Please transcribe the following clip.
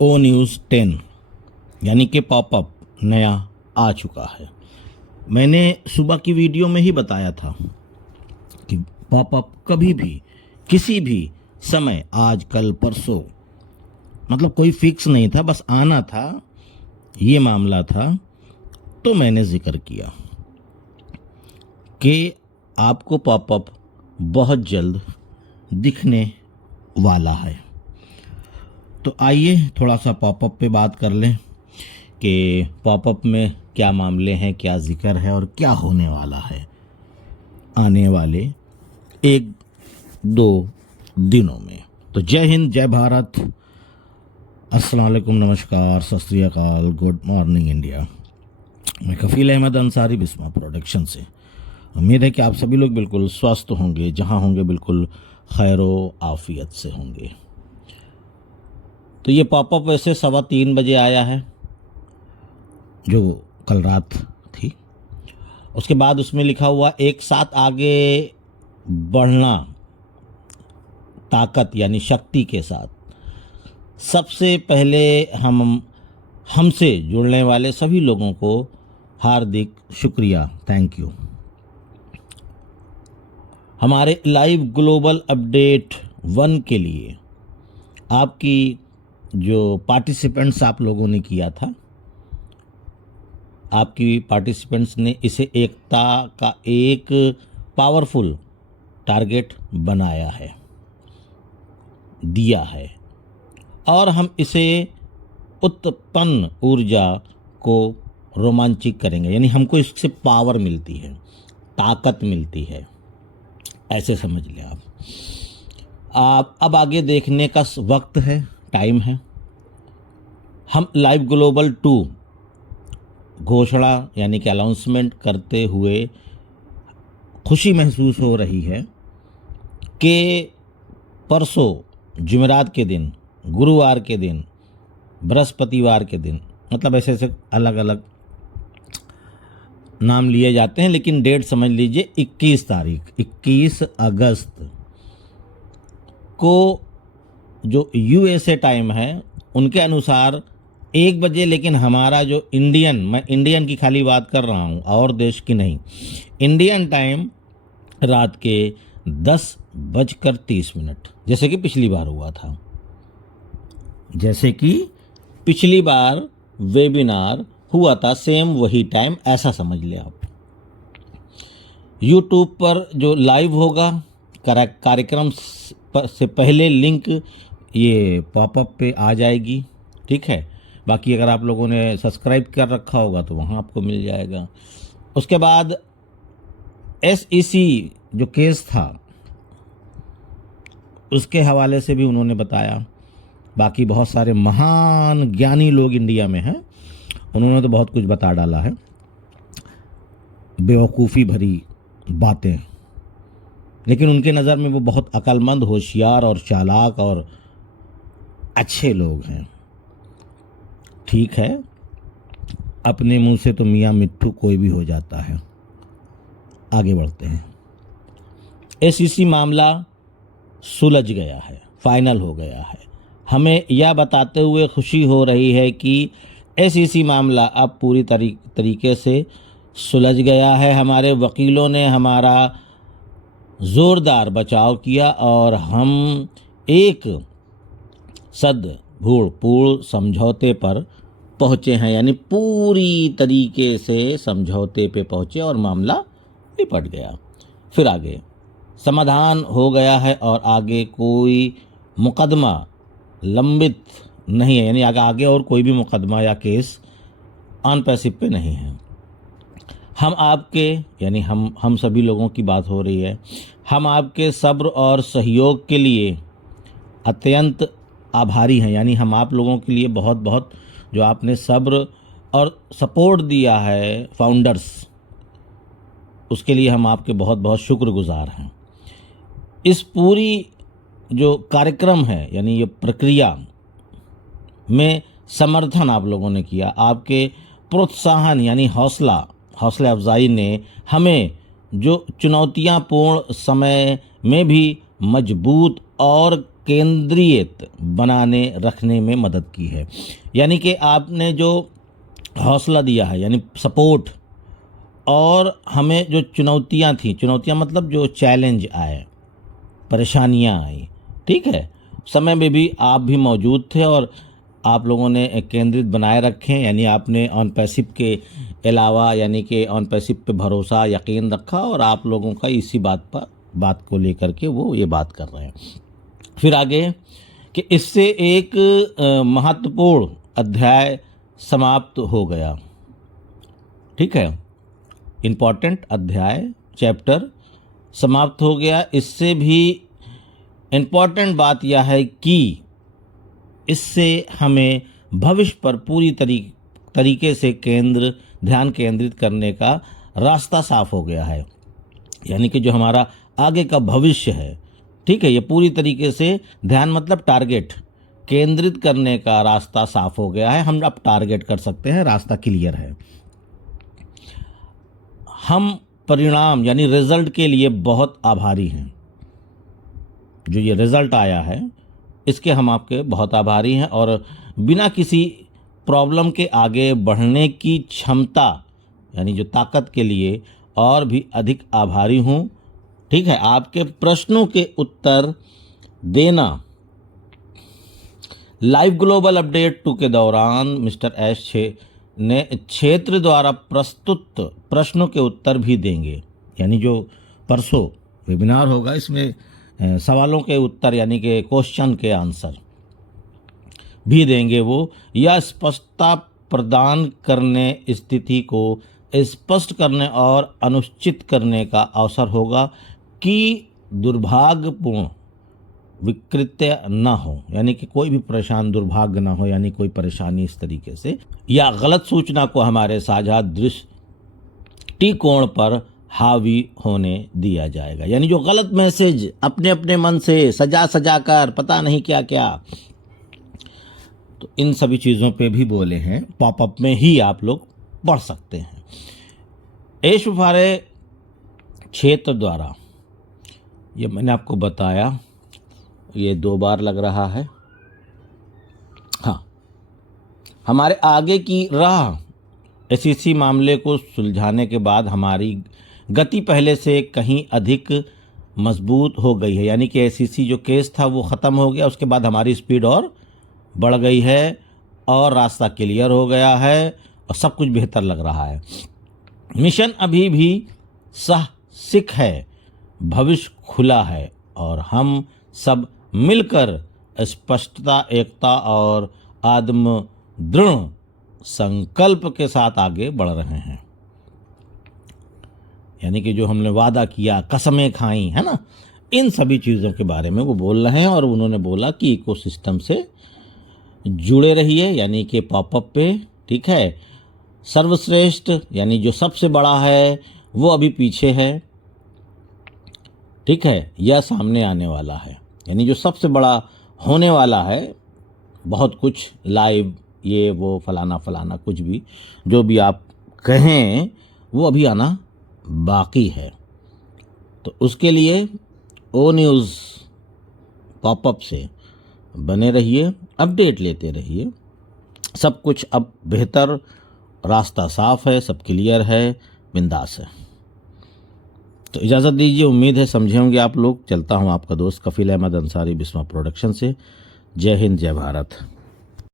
ओ news 10 यानी कि popup नया आ चुका है। मैंने सुबह की वीडियो में ही बताया था कि पॉपअप कभी भी किसी भी समय, आज कल परसों, मतलब कोई फिक्स नहीं था, बस आना था, ये मामला था। तो मैंने जिक्र किया कि आपको पॉपअप बहुत जल्द दिखने वाला है। तो आइए थोड़ा सा पॉपअप पे बात कर लें कि पॉपअप में क्या मामले हैं, क्या जिक्र है और क्या होने वाला है आने वाले एक दो दिनों में। तो जय हिंद, जय भारत, अस्सलाम वालेकुम, नमस्कार, सत श्री अकाल, गुड मॉर्निंग इंडिया। मैं कफील अहमद अंसारी, बिस्मा प्रोडक्शन से। उम्मीद है कि आप सभी लोग बिल्कुल स्वस्थ होंगे, जहां होंगे बिल्कुल खैरो आफियत से होंगे। तो ये पॉपअप वैसे 3:15 बजे आया है, जो कल रात थी। उसके बाद उसमें लिखा हुआ एक साथ आगे बढ़ना, ताकत यानी शक्ति के साथ। सबसे पहले हमसे जुड़ने वाले सभी लोगों को हार्दिक शुक्रिया, थैंक यू। हमारे लाइव ग्लोबल अपडेट 1 के लिए आपकी जो पार्टिसिपेंट्स आप लोगों ने किया था, आपकी पार्टिसिपेंट्स ने इसे एकता का एक पावरफुल टारगेट बनाया है, दिया है, और हम इसे उत्पन्न ऊर्जा को रोमांचित करेंगे। यानी हमको इससे पावर मिलती है, ताकत मिलती है, ऐसे समझ लें आप अब आगे देखने का वक्त है, टाइम है। हम लाइव ग्लोबल 2 घोषणा यानी कि अनाउंसमेंट करते हुए खुशी महसूस हो रही है कि परसों जुमेरात के दिन, गुरुवार के दिन, बृहस्पतिवार के दिन, मतलब ऐसे ऐसे अलग अलग नाम लिए जाते हैं, लेकिन डेट समझ लीजिए 21 तारीख, 21 अगस्त को जो यूएसए टाइम है उनके अनुसार 1 बजे, लेकिन हमारा जो मैं इंडियन की खाली बात कर रहा हूँ और देश की नहीं, इंडियन टाइम रात के 10:30, जैसे कि पिछली बार हुआ था, जैसे कि पिछली बार वेबिनार हुआ था, सेम वही टाइम, ऐसा समझ लें आप। यूट्यूब पर जो लाइव होगा कार्यक्रम से पहले लिंक ये पॉपअप पे आ जाएगी, ठीक है। बाकी अगर आप लोगों ने सब्सक्राइब कर रखा होगा तो वहाँ आपको मिल जाएगा। उसके बाद SEC जो केस था उसके हवाले से भी उन्होंने बताया। बाकी बहुत सारे महान ज्ञानी लोग इंडिया में हैं, उन्होंने तो बहुत कुछ बता डाला है, बेवकूफ़ी भरी बातें, लेकिन उनके नज़र में वो बहुत अक्लमंद, होशियार और चालाक और अच्छे लोग हैं। ठीक है, अपने मुंह से तो मियाँ मिट्ठू कोई भी हो जाता है। आगे बढ़ते हैं। SEC मामला सुलझ गया है, फाइनल हो गया है। हमें यह बताते हुए खुशी हो रही है कि SEC मामला अब पूरी तरीके से सुलझ गया है। हमारे वकीलों ने हमारा ज़ोरदार बचाव किया और हम एक सद्भावपूर्ण समझौते पर पहुँचे हैं, यानी पूरी तरीके से समझौते पे पहुँचे और मामला निपट गया। फिर आगे समाधान हो गया है और आगे कोई मुकदमा लंबित नहीं है, यानी आगे और कोई भी मुकदमा या केस ऑन पैसिव पे नहीं है। हम आपके, यानी हम सभी लोगों की बात हो रही है, हम आपके सब्र और सहयोग के लिए अत्यंत आभारी हैं। यानी हम आप लोगों के लिए बहुत बहुत, जो आपने सब्र और सपोर्ट दिया है फाउंडर्स, उसके लिए हम आपके बहुत बहुत शुक्रगुजार हैं। इस पूरी जो कार्यक्रम है, यानी ये प्रक्रिया में समर्थन आप लोगों ने किया, आपके प्रोत्साहन यानी हौसला अफजाई ने हमें जो चुनौतियां पूर्ण समय में भी मजबूत और केंद्रित बनाने रखने में मदद की है। यानी कि आपने जो हौसला दिया है, यानी सपोर्ट, और हमें जो चुनौतियां थी, चुनौतियां मतलब जो चैलेंज आए, परेशानियां आई, ठीक है, समय में भी आप भी मौजूद थे और आप लोगों ने केंद्रित बनाए रखे, यानी आपने ऑन पैसिव के अलावा यानी कि ऑन पैसिव पे भरोसा, यकीन रखा और आप लोगों का इसी बात को लेकर के वो ये बात कर रहे हैं। फिर आगे कि इससे एक महत्वपूर्ण अध्याय समाप्त हो गया, ठीक है, इम्पॉर्टेंट अध्याय, चैप्टर समाप्त हो गया। इससे भी इम्पॉर्टेंट बात यह है कि इससे हमें भविष्य पर पूरी तरीके से ध्यान केंद्रित करने का रास्ता साफ हो गया है। यानी कि जो हमारा आगे का भविष्य है, ठीक है, ये पूरी तरीके से ध्यान मतलब टारगेट केंद्रित करने का रास्ता साफ हो गया है। हम अब टारगेट कर सकते हैं, रास्ता क्लियर है। हम परिणाम यानी रिजल्ट के लिए बहुत आभारी हैं। जो ये रिजल्ट आया है इसके हम आपके बहुत आभारी हैं और बिना किसी प्रॉब्लम के आगे बढ़ने की क्षमता यानी जो ताकत के लिए और भी अधिक आभारी हूँ, ठीक है। आपके प्रश्नों के उत्तर देना लाइव ग्लोबल अपडेट 2 के दौरान मिस्टर एस ने क्षेत्र द्वारा प्रस्तुत प्रश्नों के उत्तर भी देंगे। यानी जो परसों वेबिनार होगा इसमें सवालों के उत्तर यानी कि क्वेश्चन के आंसर भी देंगे। वो यह स्पष्टता प्रदान करने, स्थिति को स्पष्ट करने और अनुचित करने का अवसर होगा कि दुर्भाग्यपूर्ण विकृत्य न हो, यानी कि कोई भी परेशान दुर्भाग्य न हो, यानी कोई परेशानी इस तरीके से, या गलत सूचना को हमारे साझा दृष्टिकोण पर हावी होने दिया जाएगा। यानी जो गलत मैसेज अपने अपने मन से सजा कर पता नहीं क्या क्या, तो इन सभी चीज़ों पे भी बोले हैं, पॉपअप में ही आप लोग पढ़ सकते हैं। ऐशुफारे क्षेत्र द्वारा, ये मैंने आपको बताया, ये 2 बार लग रहा है। हाँ, हमारे आगे की राह एसईसी मामले को सुलझाने के बाद हमारी गति पहले से कहीं अधिक मजबूत हो गई है। यानी कि एसईसी जो केस था वो ख़त्म हो गया, उसके बाद हमारी स्पीड और बढ़ गई है और रास्ता क्लियर हो गया है और सब कुछ बेहतर लग रहा है। मिशन अभी भी साहसिक है, भविष्य खुला है और हम सब मिलकर स्पष्टता, एकता और आत्म दृढ़ संकल्प के साथ आगे बढ़ रहे हैं। यानी कि जो हमने वादा किया, कसमें खाई, है ना, इन सभी चीज़ों के बारे में वो बोल रहे हैं। और उन्होंने बोला कि इकोसिस्टम से जुड़े रहिए, यानी कि पॉपअप पे, ठीक है। सर्वश्रेष्ठ यानी जो सबसे बड़ा है वो अभी पीछे है, ठीक है, यह सामने आने वाला है। यानी जो सबसे बड़ा होने वाला है, बहुत कुछ लाइव, ये वो फलाना फलाना कुछ भी जो भी आप कहें वो अभी आना बाकी है। तो उसके लिए ओ न्यूज़ पॉपअप से बने रहिए, अपडेट लेते रहिए। सब कुछ अब बेहतर, रास्ता साफ है, सब क्लियर है, बिंदास है। तो इजाज़त दीजिए, उम्मीद है समझे होंगे आप लोग। चलता हूँ, आपका दोस्त कफील अहमद अंसारी, बिस्मा प्रोडक्शन से। जय हिंद, जय भारत।